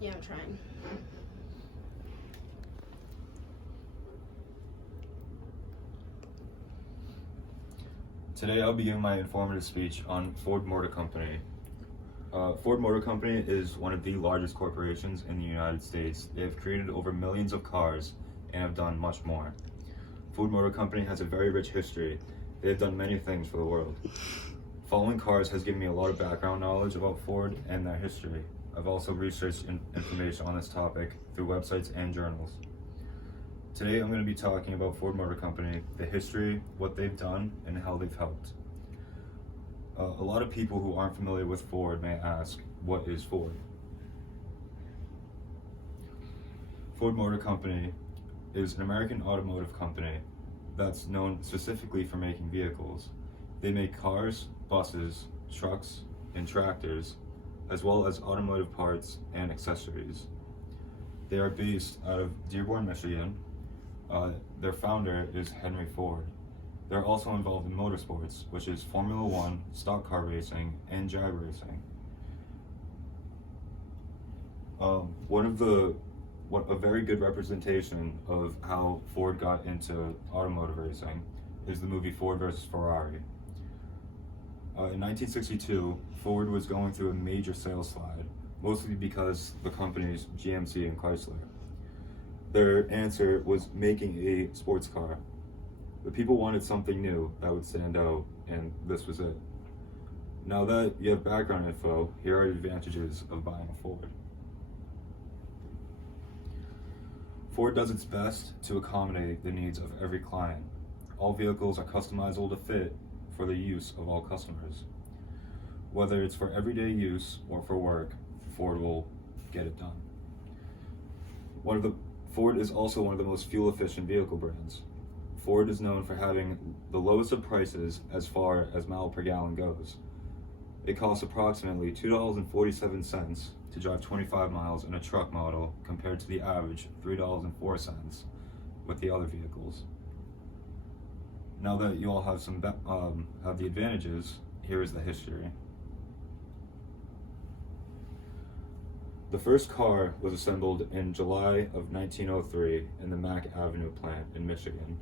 Yeah, I'm trying. Today I'll begin my informative speech on Ford Motor Company. Ford Motor Company is one of the largest corporations in the United States. They have created over millions of cars and have done much more. Ford Motor Company has a very rich history. They have done many things for the world. Following cars has given me a lot of background knowledge about Ford and their history. I've also researched information on this topic through websites and journals. Today I'm going to be talking about Ford Motor Company, the history, what they've done, and how they've helped. A lot of people who aren't familiar with Ford may ask, what is Ford? Ford Motor Company is an American automotive company that's known specifically for making vehicles. They make cars, buses, trucks, and tractors, as well as automotive parts and accessories. They are based out of Dearborn, Michigan. Their founder is Henry Ford. They're also involved in motorsports, which is Formula One, stock car racing, and drag racing. A very good representation of how Ford got into automotive racing is the movie Ford versus Ferrari. In 1962, Ford was going through a major sales slide, mostly because the companies GMC and Chrysler. Their answer was making a sports car. The people wanted something new that would stand out, and this was it. Now that you have background info, here are the advantages of buying a Ford. Ford does its best to accommodate the needs of every client. All vehicles are customizable to fit for the use of all customers. Whether it's for everyday use or for work, Ford will get it done. Ford is also one of the most fuel-efficient vehicle brands. Ford is known for having the lowest of prices as far as mile per gallon goes. It costs approximately $2.47 to drive 25 miles in a truck model compared to the average $3.04 with the other vehicles. Now that you all have have the advantages, here is the history. The first car was assembled in July of 1903 in the Mack Avenue plant in Michigan.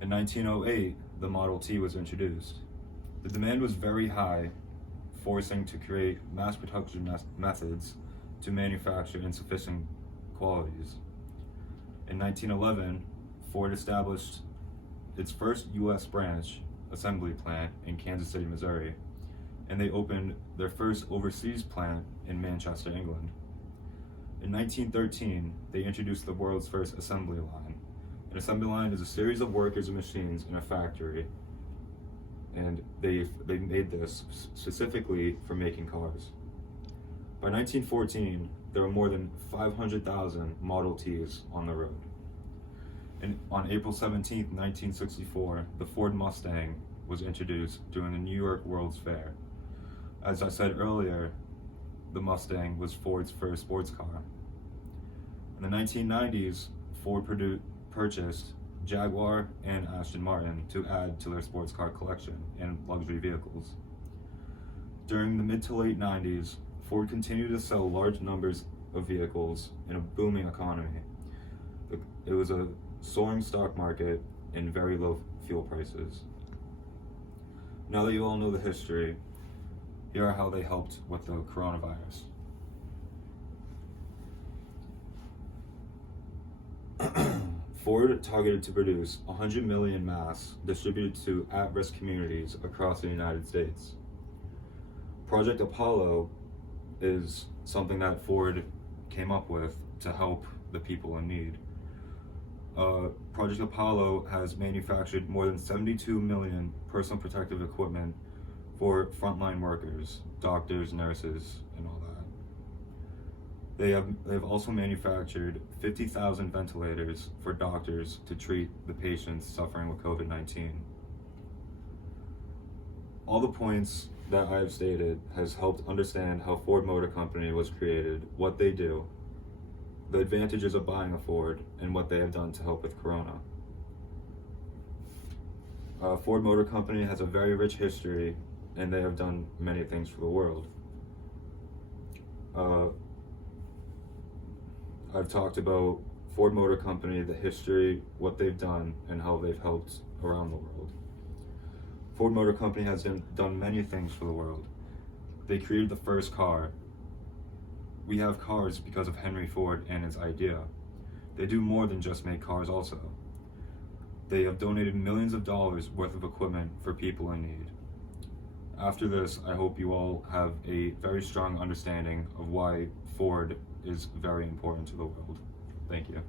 In 1908, the Model T was introduced. The demand was very high, forcing to create mass production methods to manufacture insufficient qualities. In 1911, Ford established its first U.S. branch assembly plant in Kansas City, Missouri, and they opened their first overseas plant in Manchester, England. In 1913, they introduced the world's first assembly line. An assembly line is a series of workers and machines in a factory, and they made this specifically for making cars. By 1914, there were more than 500,000 Model Ts on the road. And on April 17, 1964, the Ford Mustang was introduced during the New York World's Fair. As I said earlier, the Mustang was Ford's first sports car. In the 1990s, Ford purchased Jaguar and Aston Martin to add to their sports car collection and luxury vehicles. During the mid to late 90s, Ford continued to sell large numbers of vehicles in a booming economy. It was a soaring stock market and very low fuel prices. Now that you all know the history, here are how they helped with the coronavirus. Ford targeted to produce 100 million masks distributed to at-risk communities across the United States. Project Apollo is something that Ford came up with to help the people in need. Project Apollo has manufactured more than 72 million personal protective equipment for frontline workers, doctors, nurses, and all that. They've also manufactured 50,000 ventilators for doctors to treat the patients suffering with COVID-19. All the points that I have stated has helped understand how Ford Motor Company was created, what they do, the advantages of buying a Ford, and what they have done to help with Corona. Ford Motor Company has a very rich history, and they have done many things for the world. I've talked about Ford Motor Company, the history, what they've done, and how they've helped around the world. Ford Motor Company has done many things for the world. They created the first car. We have cars because of Henry Ford and his idea. They do more than just make cars also. They have donated millions of dollars worth of equipment for people in need. After this, I hope you all have a very strong understanding of why Ford is very important to the world. Thank you.